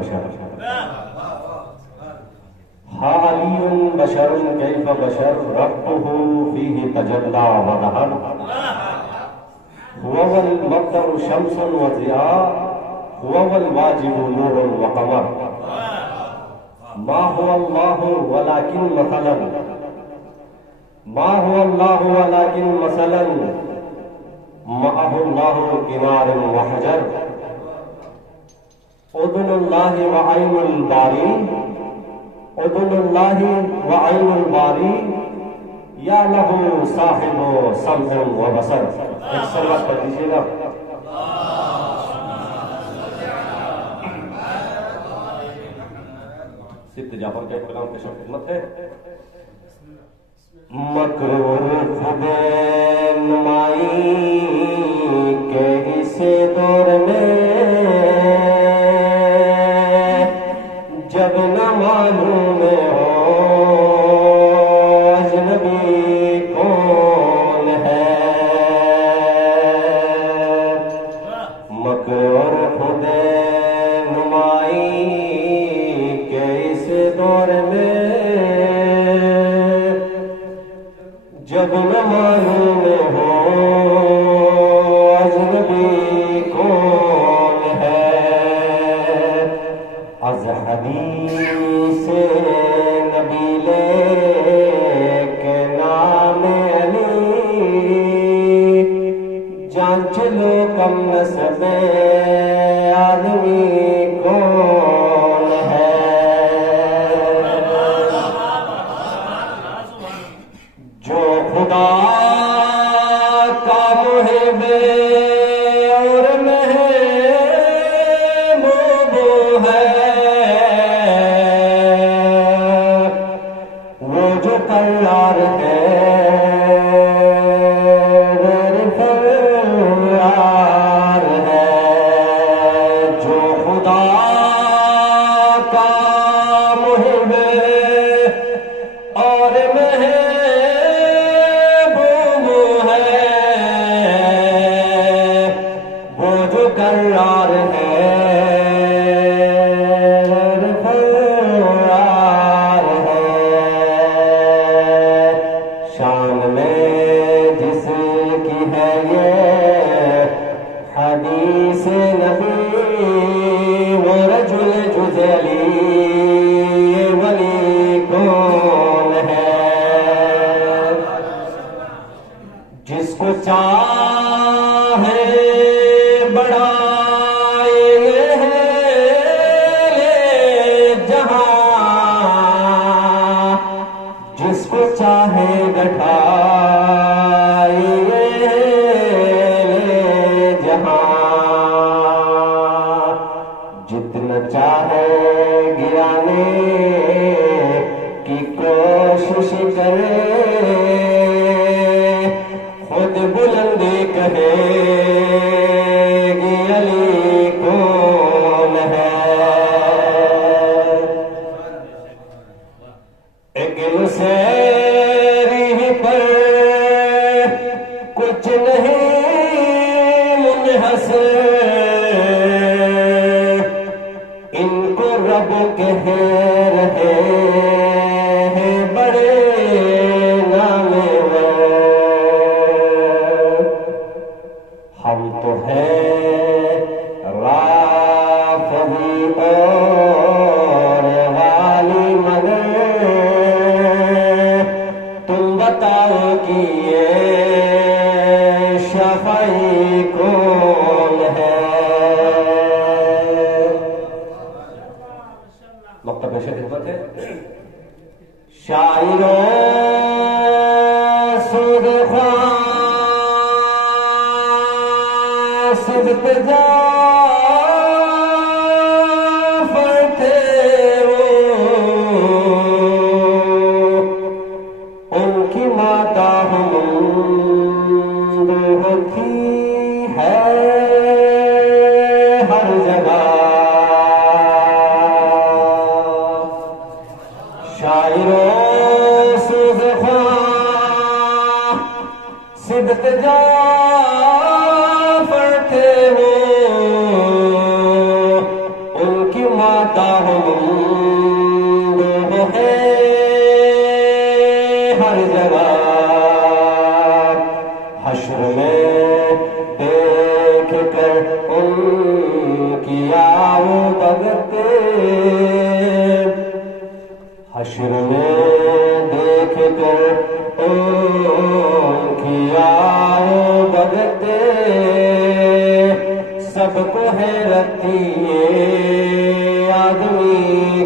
بشر ها علی بشر کیف بشر ربه فيه تجلى وظهر هو المبدأ شمس وضياء هو الواجب نور وقمر ما هو الله ولكن مثلا ما هو الله ولكن مثلا معه الله كنار وحجر أذن الله وعين الباري أذن الله وعين الباري یا له صاحب سمع و بصر. ایک سلوات پڑھ دیجیے گا. سید جعفر کے کلام کے شوق خدمت ہے. مکرور خود نمائی کے اس دور میں جب نہ معلوم ہو جب نہ معلوم ہو اجنبی کون ہے. از حدیث نبی لے کے نام علی جانچ لو کم نسب آدمی کون ہے. جو خدا کا محب اور محبوب ہے وہ جو قرار ہے فرار ہے. جو خدا کا محب اور قرار ہے فرار ہے. شان میں جس کی ہے یہ حدیث نبی وہ رجل جزلی ولی کون ہے. جس کو چاہے جس کو چاہے گٹھائیے جہاں جتنا چاہے گرانے کی کوشش کرے خود بلندی کہے گی علی کون ہے. ایک سیری پر کچھ نہیں منحصر ان کو رب کہہ رہے ہیں بڑے نامور. ہم تو ہیں رافضی اور والی مگر تم بتاؤ کہ یہ شفیع کون ہے. نقطہ پیش خدمت ہے. شاعروں سود خواہ صدق جعفر تھے ان کی ماتا ہوتی ہے ہر جگہ. شاعروں سود خواہ صدق جعفر تھے وہ ہے ہر جگہ، حشر میں دیکھ کر ان کی آؤ بگتے، حشر میں دیکھ کر ان کی آؤ بگتے، سب کو حیرت یہ آدمی